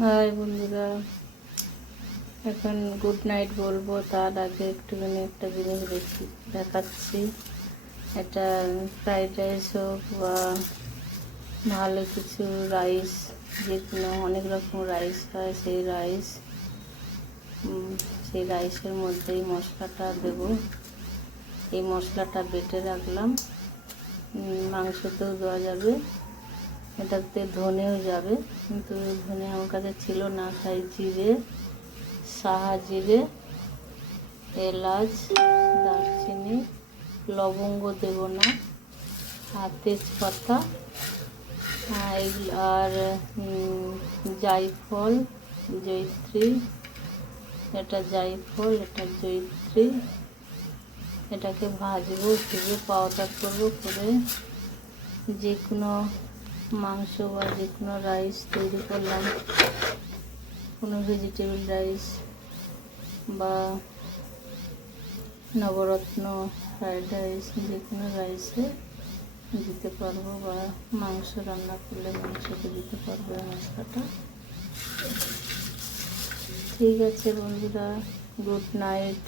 High বন্ধুরা, এখন good night বলবো তার আগে একটুখানি একটা জিনিস দেখাচ্ছি। এটা ফ্রাইড রাইস হোক বা ভালো কিছু রাইস, যে কোনো অনেক রকম রাইস হয়, সেই রাইসের মধ্যেই মশলাটা দেব। এই মশলাটা বেটে রাখলাম, মাংসতেও দেওয়া যাবে, এটাতে ধনেও যাবে, কিন্তু ধনে আমার কাছে ছিল না, তাই জিরে, সাহা জিরে, এলাচ, দারচিনি, লবঙ্গ দেব না, আর তেজপাতা আর জায়ফল, জয়িত্রী, এটা জায়ফল, এটা জয়িত্রী, এটাকে ভাজবো, ভেজে পাউডার করবো, করে যে কোনো মাংস বা যে কোনো রাইস তৈরি করলাম, কোনো ভেজিটেবল রাইস বা নবরত্ন ফ্রাইড রাইস, যে কোনো রাইসে দিতে পারবো, বা মাংস রান্না করলে মাংসতে দিতে পারবো এই মশলাটা। ঠিক আছে বন্ধুরা, গুড নাইট।